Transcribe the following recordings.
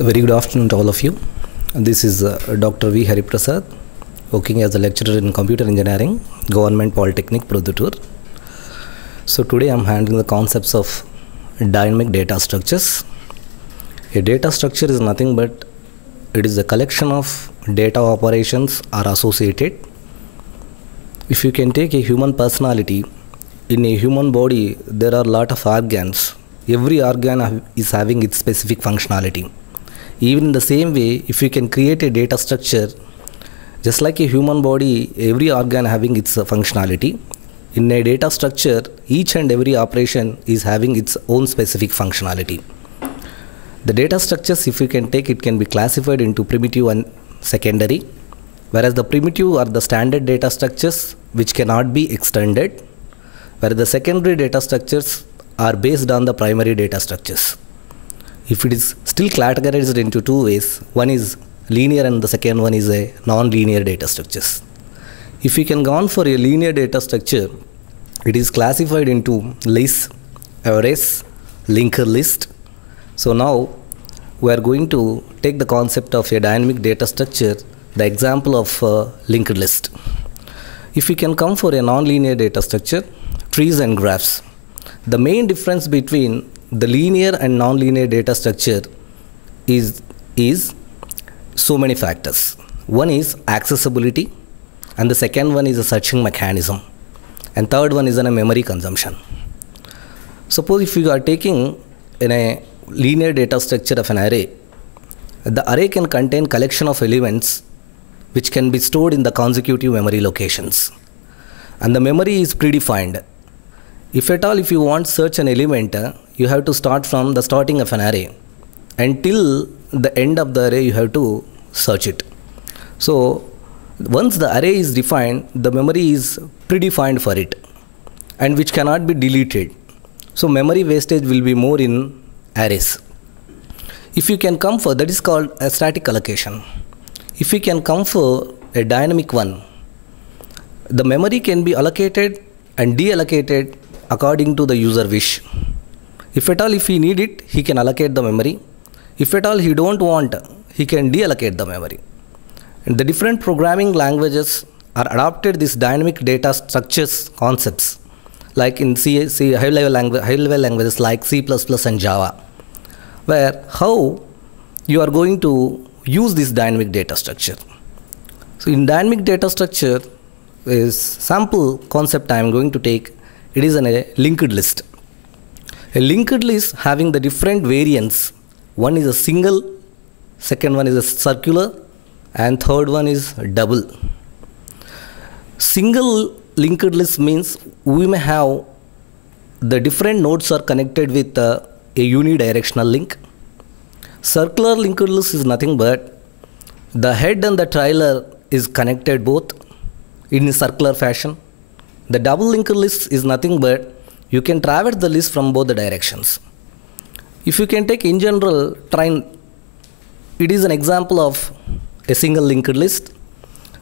A very good afternoon to all of you. This is Dr. V. Hari Prasad, working as a lecturer in computer engineering, Government Polytechnic, Produttur. So today I am handling the concepts of dynamic data structures. A data structure is nothing but it is a collection of data operations are associated. If you can take a human personality, in a human body there are a lot of organs. Every organ is having its specific functionality. Even in the same way, if you can create a data structure, just like a human body, every organ having its functionality. In a data structure, each and every operation is having its own specific functionality. The data structures, if you can take, it can be classified into primitive and secondary, whereas the primitive are the standard data structures which cannot be extended, whereas the secondary data structures are based on the primary data structures. If it is still categorized into two ways, one is linear and the second one is a non-linear data structures. If you can go on for a linear data structure, it is classified into lists, arrays, linker list. So now we are going to take the concept of a dynamic data structure, the example of linked list. If you can come for a non-linear data structure, trees and graphs, the main difference between the linear and non-linear data structure is so many factors. One is accessibility, and the second one is a searching mechanism, and third one is a memory consumption. Suppose if you are taking in a linear data structure of an array, the array can contain collection of elements which can be stored in the consecutive memory locations, and the memory is predefined. If at all if you want to search an element, you have to start from the starting of an array until the end of the array you have to search it. So once the array is defined, the memory is predefined for it and which cannot be deleted. So memory wastage will be more in arrays. If you can come for, that is called a static allocation. If you can come for a dynamic one, the memory can be allocated and deallocated according to the user wish. If at all if he need it, he can allocate the memory. If at all he don't want, he can deallocate the memory. And the different programming languages are adopted this dynamic data structures concepts, like in high-level languages like C++ and Java, where how you are going to use this dynamic data structure. So in dynamic data structure, is sample concept I am going to take. It is a linked list. A linked list having the different variants. One is a single, second one is a circular, and third one is double. Single linked list means we may have the different nodes are connected with a unidirectional link. Circular linked list is nothing but the head and the trailer is connected both in a circular fashion. The double linked list is nothing but you can traverse the list from both the directions. If you can take in general train, it is an example of a single linked list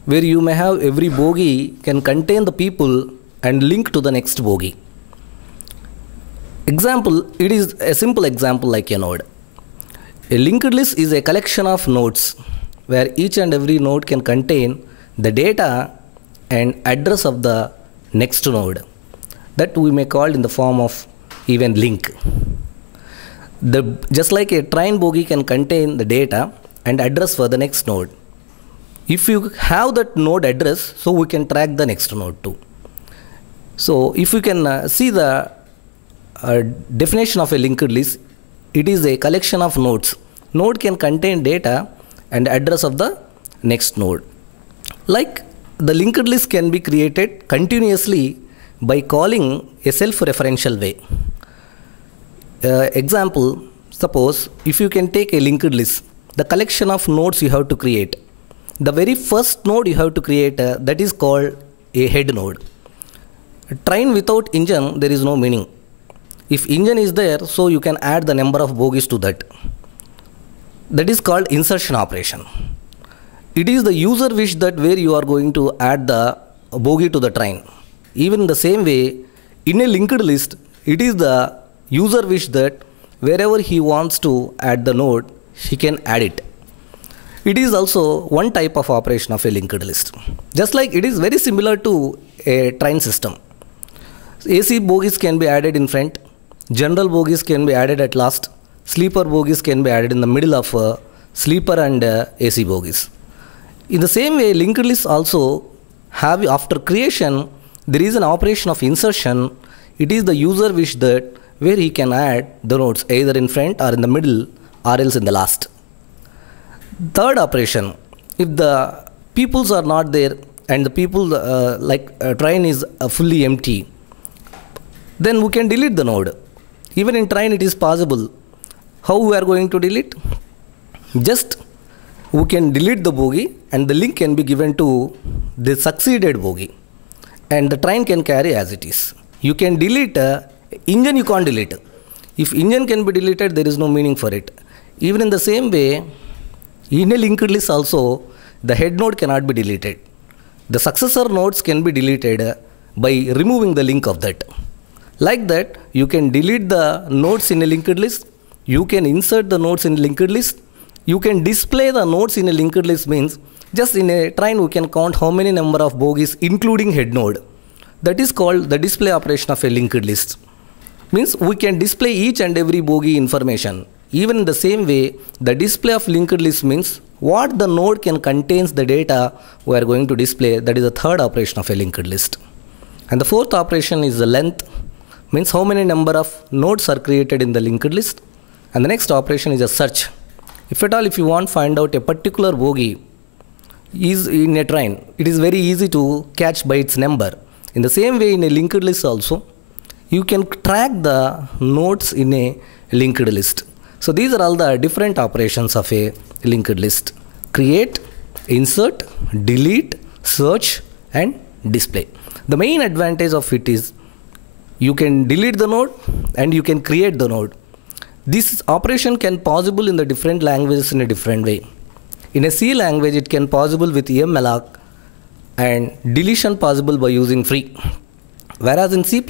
where you may have every bogie can contain the people and link to the next bogie. Example, it is a simple example like a node. A linked list is a collection of nodes where each and every node can contain the data and address of the next node, that we may call in the form of even link. Just like a train bogie can contain the data and address for the next node. If you have that node address, so we can track the next node too. So if you can see the definition of a linked list, it is a collection of nodes. Node can contain data and address of the next node. Like the linked list can be created continuously by calling a self-referential way. Example, suppose if you can take a linked list, the collection of nodes you have to create. The very first node you have to create, that is called a head node. A train without engine, there is no meaning. If engine is there, so you can add the number of bogies to that. That is called insertion operation. It is the user wish that where you are going to add the bogie to the train. Even in the same way, in a linked list, it is the user wish that wherever he wants to add the node, he can add it. It is also one type of operation of a linked list. Just like it is very similar to a train system. AC bogies can be added in front, general bogies can be added at last, sleeper bogies can be added in the middle of sleeper and AC bogies. In the same way, linked lists also have, after creation, there is an operation of insertion. It is the user wish that where he can add the nodes either in front or in the middle or else in the last. Third operation, if the peoples are not there and the people train is fully empty, then we can delete the node. Even in train it is possible. How we are going to delete? Just we can delete the bogie and the link can be given to the succeeded bogie and the train can carry as it is. You can delete engine, you can't delete. If engine can be deleted, there is no meaning for it. Even in the same way, in a linked list also, the head node cannot be deleted. The successor nodes can be deleted by removing the link of that. Like that, you can delete the nodes in a linked list, you can insert the nodes in a linked list, you can display the nodes in a linked list means just in a train we can count how many number of bogies including head node. That is called the display operation of a linked list. Means we can display each and every bogie information. Even in the same way, the display of linked list means what the node can contains the data we are going to display. That is the third operation of a linked list. And the fourth operation is the length, means how many number of nodes are created in the linked list. And the next operation is a search. If at all, if you want to find out a particular bogie is in a train, it is very easy to catch by its number. In the same way, in a linked list also, you can track the nodes in a linked list. So these are all the different operations of a linked list: create, insert, delete, search, and display. The main advantage of it is you can delete the node and you can create the node. This operation can possible in the different languages in a different way. In a C language, it can possible with malloc and deletion possible by using free. Whereas in C++,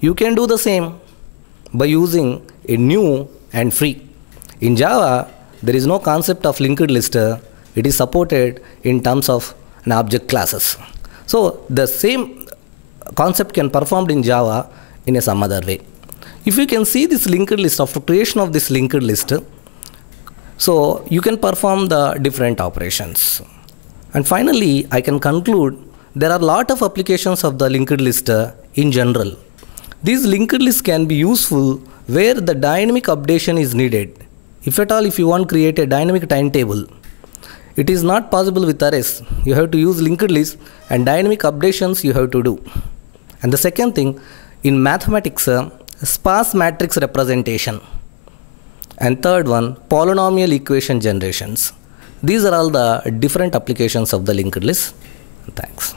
you can do the same by using a new and free. In Java, there is no concept of linked list. It is supported in terms of an object classes. So the same concept can performed in Java in a some other way. If you can see this linked list, after creation of this linked list, so you can perform the different operations. And finally, I can conclude there are a lot of applications of the linked list in general. These linked lists can be useful where the dynamic updation is needed. If at all, if you want to create a dynamic timetable, it is not possible with arrays. You have to use linked list and dynamic updations you have to do. And the second thing, in mathematics, sparse matrix representation. And third one, polynomial equation generations. These are all the different applications of the linked list. Thanks.